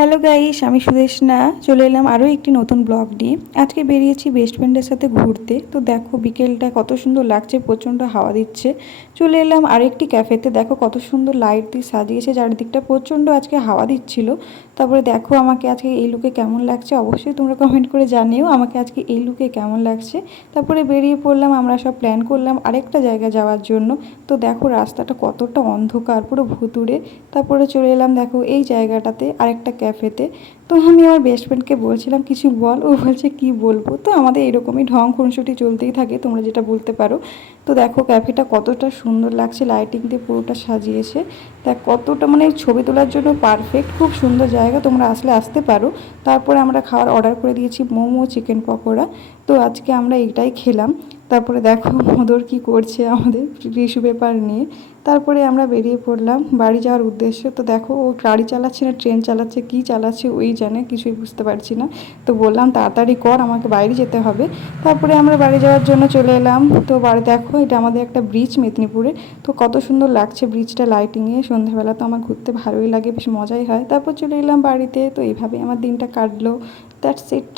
Hello guys, আমি সুদেশনা চলে এলাম আরও একটি নতুন ব্লগ নিয়ে। আজকে বেরিয়েছি বেস্ট ফ্রেন্ডের সাথে ঘুরতে। তো দেখো বিকেলটা কত সুন্দর লাগছে, প্রচণ্ড হাওয়া দিচ্ছে। চলে এলাম আরেকটি ক্যাফেতে, দেখো কত সুন্দর লাইট দিয়ে সাজিয়েছে চারিদিকটা, প্রচণ্ড আজকে হাওয়া দিচ্ছিল। তারপরে দেখো আমাকে আজকে এই লুকে কেমন লাগছে, অবশ্যই তোমরা কমেন্ট করে জানিও আমাকে আজকে এই লুকে কেমন লাগছে। তারপরে বেরিয়ে পড়লাম, আমরা সব প্ল্যান করলাম আরেকটা জায়গায় যাওয়ার জন্য। তো দেখো রাস্তাটা কতটা অন্ধকার, পুরো ভুতুড়ে। তারপরে চলে এলাম দেখো এই জায়গাটাতে আরেকটা ক্যাফেতে। তো আমি আমার বেস্ট ফ্রেন্ডকে বলছিলাম কিছু বল, ও বলছে কি বলবো। তো আমাদের এরকমই ঢং খুনসুটি চলতেই থাকে, তোমরা যেটা বলতে পারো। তো দেখো ক্যাফেটা কতটা সুন্দর লাগছে, লাইটিং দিয়ে পুরোটা সাজিয়েছে। দেখ কতটা মানে ছবি তোলার জন্য পারফেক্ট, খুব সুন্দর জায়গা, তোমরা আসতে পারো। তারপরে আমরা খাওয়ার অর্ডার করে দিয়েছি মোমো, চিকেন পকোড়া। তো আজকে আমরা এইটাই খেলাম। তারপরে দেখো মোদর কি করছে আমাদের টিস্যু পেপার নিয়ে। তারপরে আমরা বেরিয়ে পড়লাম বাড়ি যাওয়ার উদ্দেশ্যে। তো দেখো ও গাড়ি চালাচ্ছে না ট্রেন চালাচ্ছে, কী চালাচ্ছে ওই জানে, কিছুই বুঝতে পারছি না। তো বললাম তাড়াতাড়ি কর, আমাকে বাইরে যেতে হবে। তারপরে আমরা বাড়ি যাওয়ার জন্য চলে এলাম। তো বাড়ি দেখো এটা আমাদের একটা ব্রিজ মেদিনীপুরে। তো কত সুন্দর লাগছে ব্রিজটা লাইটিংয়ে, সন্ধ্যাবেলা তো আমার ঘুরতে ভালোই লাগে, বেশ মজাই হয়। তারপর চলে এলাম বাড়িতে। তো এইভাবেই আমার দিনটা কাটলো। That's it.